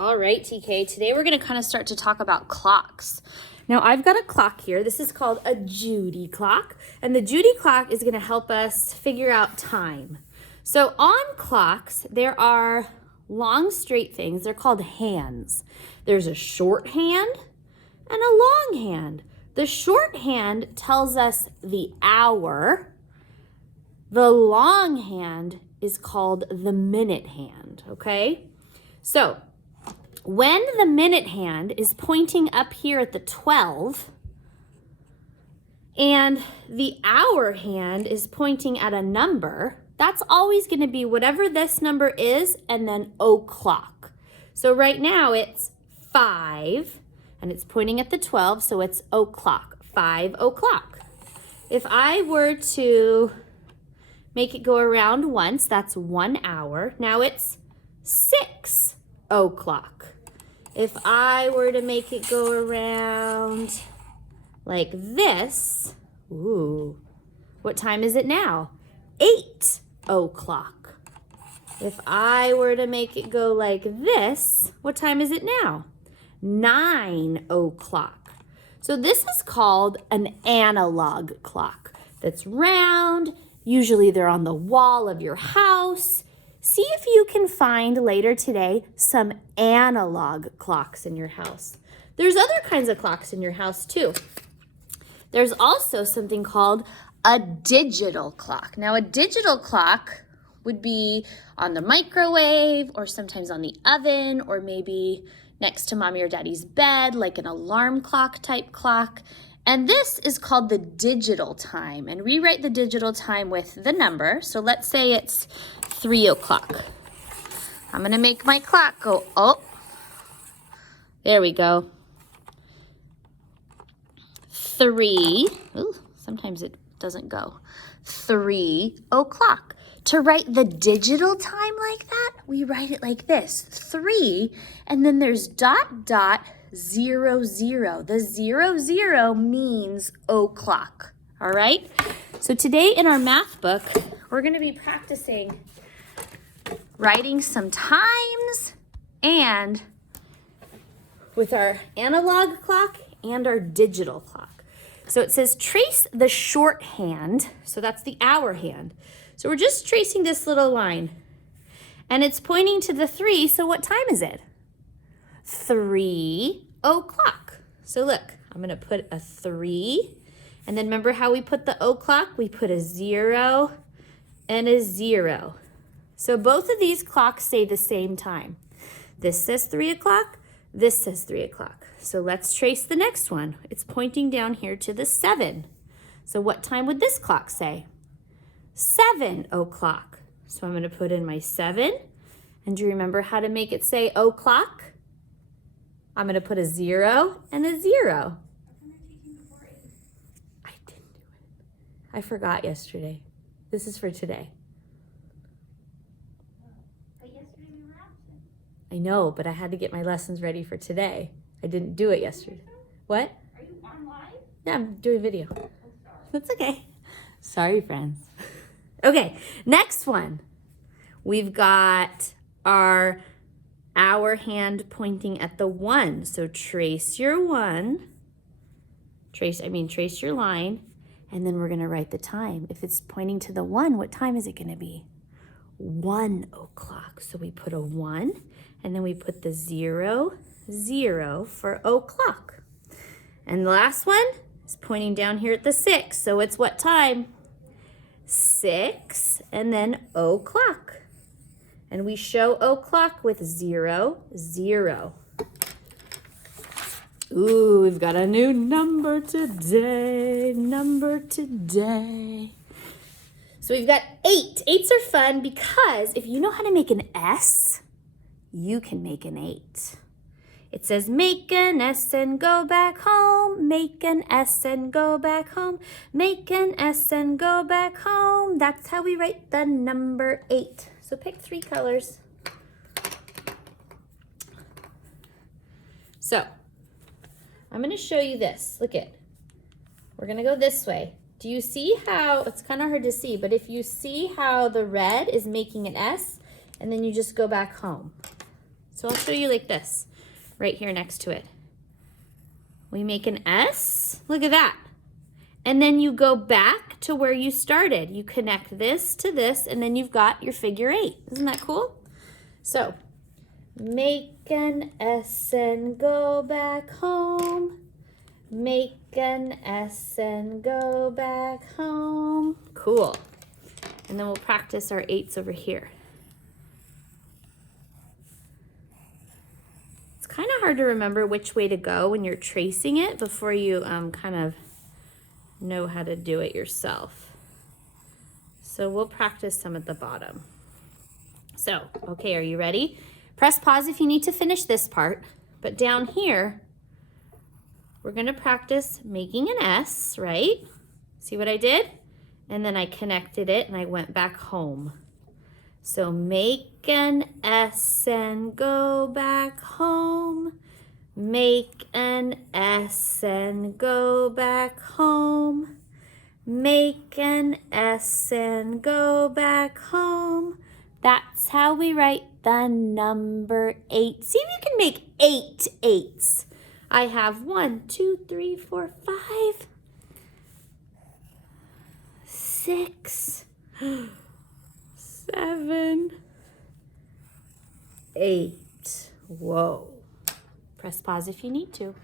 All right, TK, today we're going to kind of start to talk about clocks. Now, I've got a clock here. This is called a Judy clock, and the Judy clock is going to help us figure out time. So on clocks, there are long straight things. They're called hands. There's a short hand and a long hand. The short hand tells us the hour. The long hand is called the minute hand, okay? So when the minute hand is pointing up here at the 12 and the hour hand is pointing at a number, that's always going to be whatever this number is and then o'clock. So right now it's 5 and it's pointing at the 12, so it's o'clock, 5 o'clock. If I were to make it go around once, that's 1 hour. Now it's 6 o'clock. If I were to make it go around like this, ooh, what time is it now? 8 o'clock. If I were to make it go like this, what time is it now? 9 o'clock. So this is called an analog clock that's round. Usually they're on the wall of your house. See if you can find later today some analog clocks in your house. There's other kinds of clocks in your house too. There's also something called a digital clock. Now a digital clock would be on the microwave or sometimes on the oven or maybe next to mommy or daddy's bed, like an alarm clock type clock. And this is called the digital time. And we write the digital time with the number. So let's say it's 3 o'clock. I'm going to make my clock go, oh, there we go. 3, ooh, sometimes it doesn't go. 3 o'clock. To write the digital time like that, we write it like this, 3, and then there's dot, dot, 0, 0. The 0, 0 means o'clock, all right? So today in our math book, we're going to be practicing writing some times and with our analog clock and our digital clock. So it says trace the short hand, so that's the hour hand. So we're just tracing this little line and it's pointing to the 3, so what time is it? 3 o'clock. So look, I'm going to put a 3, and then remember how we put the o'clock? We put a 0 and a 0. So both of these clocks say the same time. This says 3 o'clock, this says 3 o'clock. So let's trace the next one. It's pointing down here to the 7. So what time would this clock say? 7 o'clock. So I'm going to put in my 7. And do you remember how to make it say o'clock? I'm going to put a 0 and a 0. I didn't do it. I forgot yesterday. This is for today. But yesterday we were absent. I know, but I had to get my lessons ready for today. I didn't do it yesterday. What? Are you on live? Yeah, I'm doing video. Oh, sorry. That's okay. Sorry, friends. Okay, next one. We've got our hour hand pointing at the 1. So trace your 1. Trace your line. And then we're going to write the time. If it's pointing to the 1, what time is it going to be? 1 o'clock. So we put a 1 and then we put the 0, 0 for o'clock. And the last one is pointing down here at the 6. So it's what time? 6 and then o'clock. And we show o'clock with 0, 0. Ooh, we've got a new number today. So we've got 8. 8s are fun because if you know how to make an S, you can make an 8. It says make an S and go back home. Make an S and go back home. Make an S and go back home. That's how we write the number 8. So pick 3 colors. So I'm going to show you this. Look it. We're going to go this way. Do you see how, it's kind of hard to see, but if you see how the red is making an S, and then you just go back home. So I'll show you like this, right here next to it. We make an S, look at that. And then you go back to where you started. You connect this to this, and then you've got your figure 8. Isn't that cool? So, make an S and go back home. Make an S and go back home. Cool. And then we'll practice our 8s over here. It's kind of hard to remember which way to go when you're tracing it before you kind of know how to do it yourself. So we'll practice some at the bottom. So, okay, are you ready? Press pause if you need to finish this part, but down here, we're gonna practice making an S, right? See what I did? And then I connected it and I went back home. So make an S and go back home. Make an S and go back home. Make an S and go back home. That's how we write the number 8. See if you can make 8 8s. I have 1, 2, 3, 4, 5, 6, 7, 8. Whoa. Press pause if you need to.